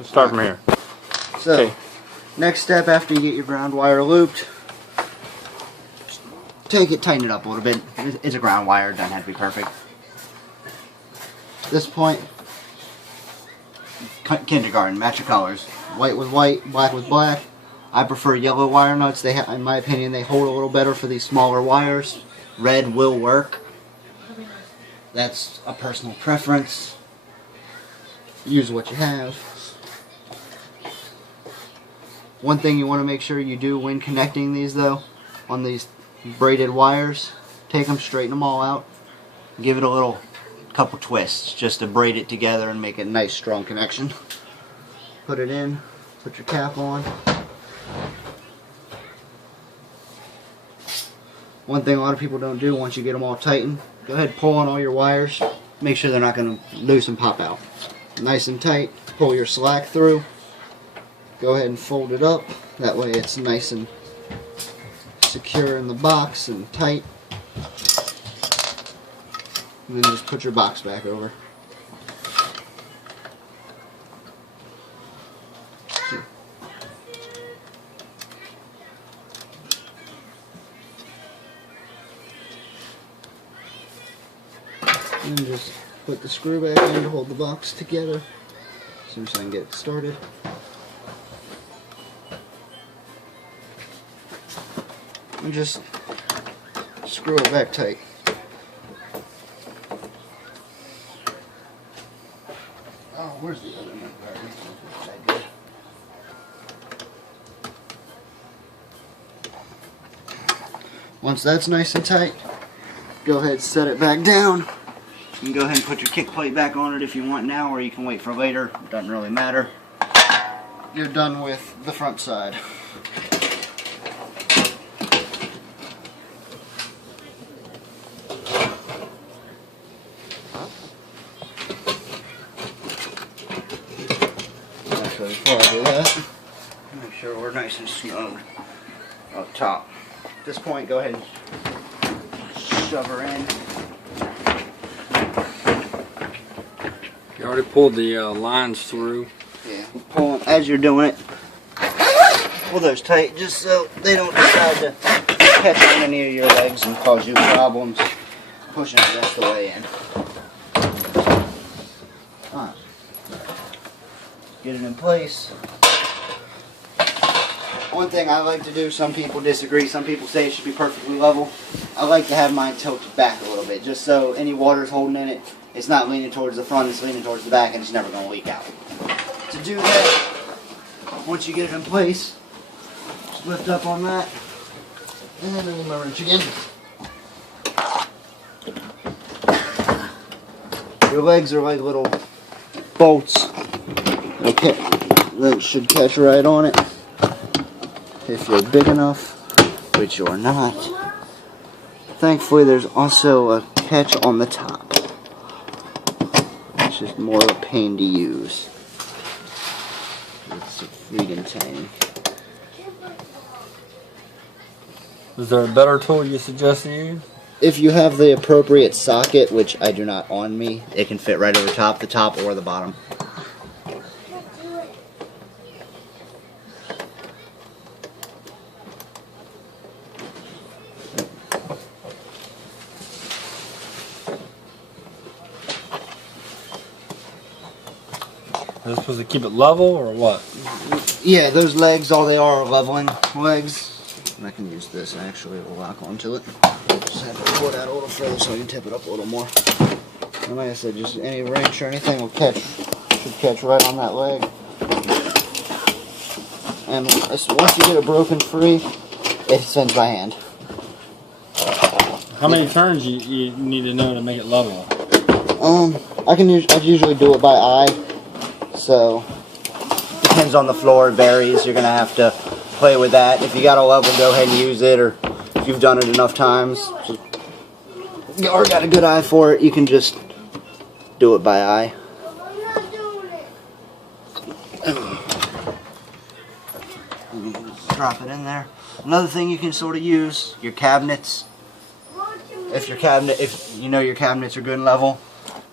let's start from here. So, okay. Next step after you get your ground wire looped, take it, tighten it up a little bit. It's a ground wire, it doesn't have to be perfect. At this point, kindergarten, match your colors. White with white, black with black. I prefer yellow wire nuts. In my opinion, they hold a little better for these smaller wires. Red will work. That's a personal preference. Use what you have. One thing you want to make sure you do when connecting these though, on these braided wires, take them, straighten them all out, give it a little couple twists just to braid it together and make it a nice strong connection. Put it in, put your cap on. One thing a lot of people don't do once you get them all tightened, go ahead and pull on all your wires, make sure they're not going to loose and pop out. Nice and tight, pull your slack through. Go ahead and fold it up, that way it's nice and secure in the box and tight. And then just put your box back over. And just put the screw back in to hold the box together as soon as I can get it started. And just screw it back tight. Oh, where's the other nut guard? Once that's nice and tight, go ahead and set it back down. You can go ahead and put your kick plate back on it if you want now, or you can wait for later. It doesn't really matter. You're done with the front side. Actually, before I do that, make sure we're nice and snug up top. At this point, go ahead and shove her in. You already pulled the lines through. Yeah, pull them as you're doing it. Pull those tight just so they don't decide to catch on any of your legs and cause you problems pushing the rest of the way in. Alright. Get it in place. One thing I like to do, some people disagree, some people say it should be perfectly level. I like to have mine tilted back a little bit just so any water's holding in it. It's not leaning towards the front, it's leaning towards the back, and it's never going to leak out. To do that, once you get it in place, just lift up on that, and then move my wrench again. Your legs are like little bolts. Okay, that should catch right on it. If you're big enough, which you're not. Thankfully, there's also a catch on the top. It's just more of a pain to use. It's freaking tiny. Is there a better tool you suggest to use? If you have the appropriate socket, which I do not on me, it can fit right over the top or the bottom. Are they supposed to keep it level or what? Yeah, those legs, all they are leveling legs. And I can use this actually, it will lock onto it. Just have to pull it out a little further so I can tip it up a little more. And like I said, just any wrench or anything will should catch right on that leg. And once you get it broken free, it spins by hand. How many turns you need to know to make it level? I usually do it by eye. So, depends on the floor, it varies. You're going to have to play with that. If you got a level, go ahead and use it, or if you've done it enough times, or got a good eye for it, you can just do it by eye. Drop it in there. Another thing you can sort of use, your cabinets. If you know your cabinets are good and level,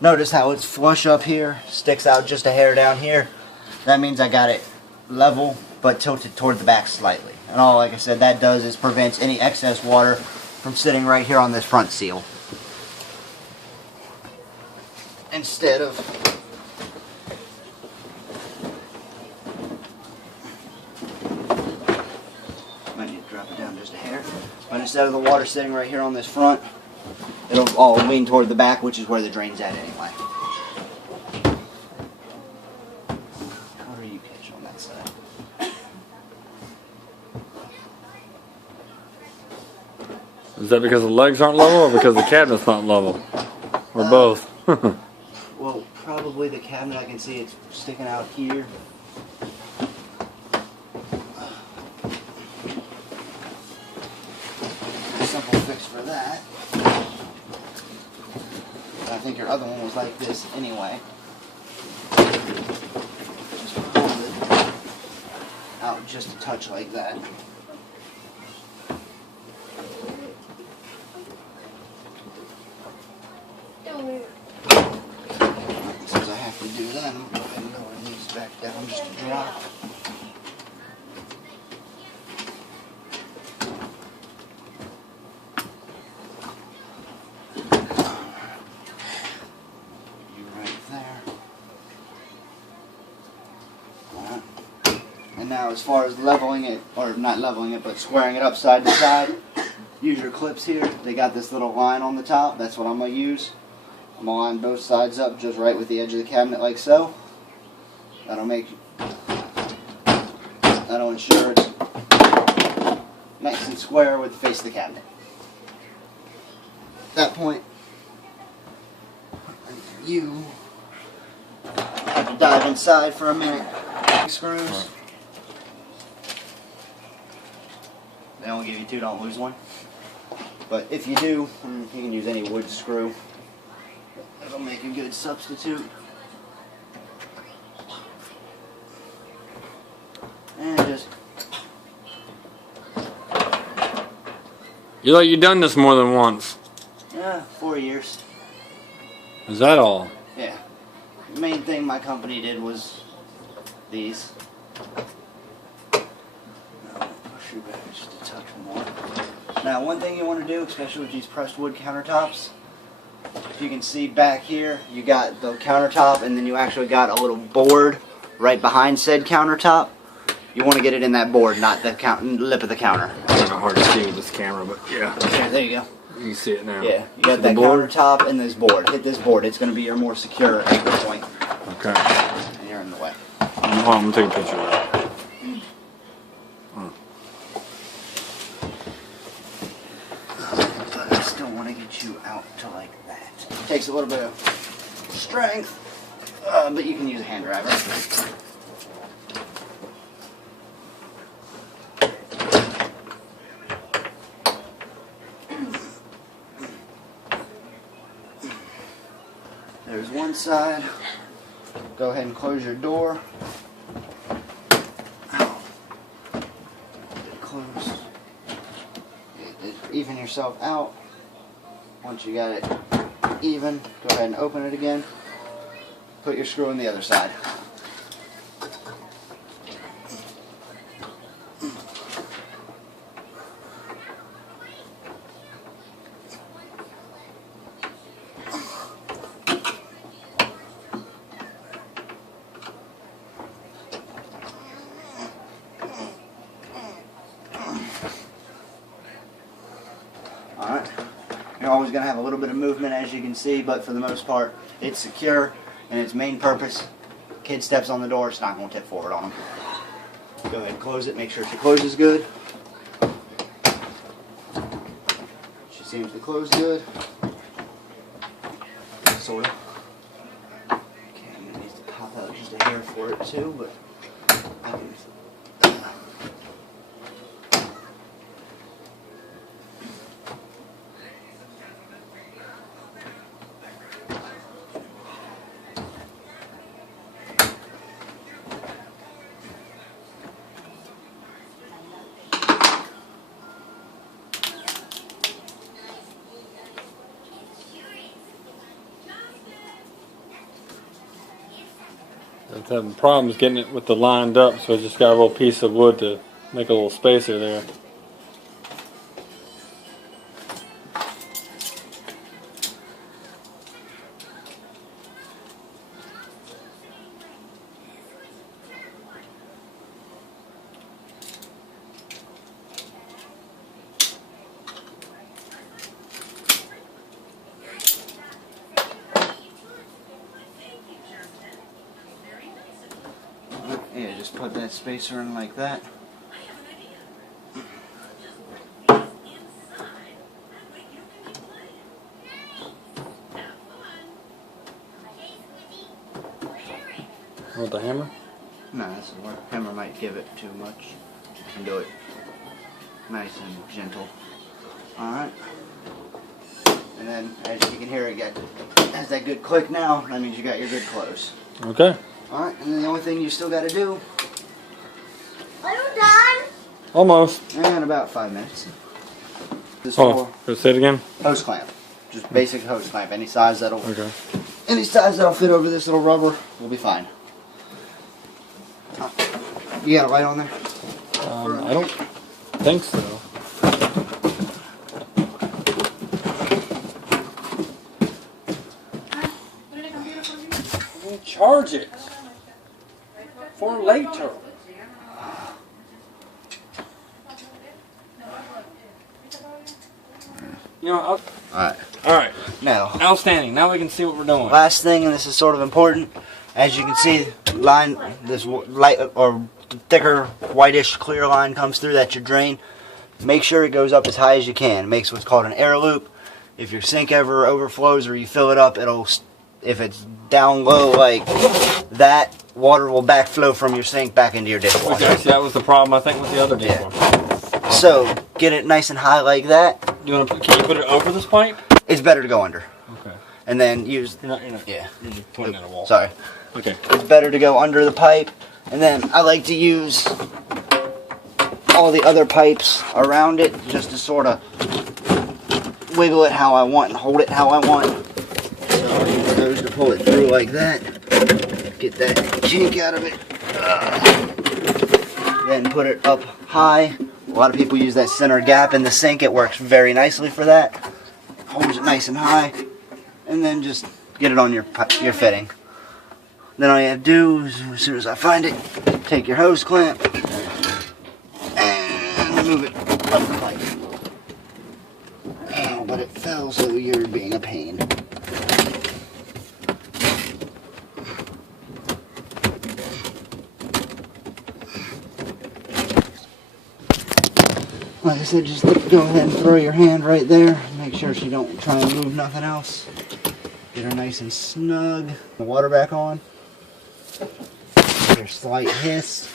notice how it's flush up here, sticks out just a hair down here. That means I got it level but tilted toward the back slightly. And all, like I said, that does is prevents any excess water from sitting right here on this front seal. Instead of might need to drop it down just a hair. But instead of the water sitting right here on this front, it'll all lean toward the back, which is where the drain's at anyway. How are you catching on that side? Is that because the legs aren't level or because the cabinet's not level? Or both? Well, probably the cabinet. I can see it's sticking out here. Simple fix for that. I think your other one was like this anyway. Just pull it out just a touch like that. Since I have to do that, I'm going to go ahead and lower these back down just a drop. You right there. Alright. And now as far as leveling it, or not leveling it, but squaring it up side to side, use your clips here. They got this little line on the top. That's what I'm going to use. I'm going to line both sides up just right with the edge of the cabinet like so. That'll ensure it's nice and square with the face of the cabinet. At that point, you have to dive inside for a minute. Screws. They only give you two, don't lose one. But if you do, you can use any wood screw. It'll make a good substitute. And just... You've done this more than once. Yeah, 4 years. Is that all? Yeah. The main thing my company did was these. Now, push you back just a touch more. Now, one thing you want to do, especially with these pressed wood countertops, if you can see back here, you got the countertop and then you actually got a little board right behind said countertop. You want to get it in that board, not the lip of the counter. It's kind of hard to see with this camera, but yeah. Okay, there you go. You can see it now. Yeah, you got that countertop and this board. Hit this board. It's going to be your more secure anchor point. Okay. And you're in the way. Hold on, I'm going to take a picture of that. But I still want to get you out to like that. It takes a little bit of strength, but you can use a hand driver. There's one side. Go ahead and close your door. Close. Even yourself out. Once you got it even, go ahead and open it again. Put your screw on the other side. Alright, you're always going to have a little bit of movement as you can see, but for the most part it's secure, and its main purpose, kid steps on the door, it's not going to tip forward on them. Go ahead and close it, make sure she closes good. She seems to close good. Sort of. Okay, I'm going to need to pop out just a hair for it too, but I can... It's having problems getting it with the lined up, so I just got a little piece of wood to make a little spacer there. Yeah, just put that spacer in like that. With the hammer? No, this will work. Hammer might give it too much. You can do it nice and gentle. Alright. And then, as you can hear, it has that good click now. That means you got your good close. Okay. Alright, and then the only thing you still got to do... Are you done? Almost. And about 5 minutes. This Oh, say it again? hose clamp. Just basic hose clamp. Any size that'll fit over this little rubber will be fine. You got it right on there? I don't think so. Charge it for later. You know, Alright. alright. Now, Outstanding. Now we can see what we're doing. last thing, and this is sort of important, as you can see, this light or thicker, whitish, clear line comes through. That's your drain. Make sure it goes up as high as you can. It makes what's called an air loop. If your sink ever overflows or you fill it up, if it's down low like that, water will backflow from your sink back into your dishwasher. Okay, see, that was the problem I think with the other dishwasher. So get it nice and high like that. Can you put it over this pipe? It's better to go under, Okay. and then use. You're not. Yeah. You're just pointing at a wall. Sorry. Okay. It's better to go under the pipe, and then I like to use all the other pipes around it just to sort of wiggle it how I want and hold it how I want. So I'll use those to pull it through like that. Get that kink out of it. Then put it up high. A lot of people use that center gap in the sink. It works very nicely for that. Holds it nice and high, and then just get it on your fitting. Then all you have to do is, as soon as I find it, take your hose clamp and move it up the pipe. Oh, but it fell, so you're being a pain. Like I said, just go ahead and throw your hand right there. Make sure she don't try and move nothing else. Get her nice and snug. The water back on. Your slight hiss.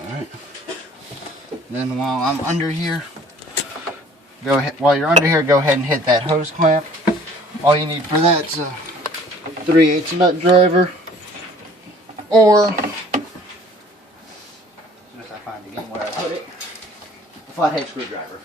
Alright. Then while I'm under here, while you're under here, go ahead and hit that hose clamp. All you need for that's a 3/8 nut driver, or I find again where I put it, a flathead screwdriver.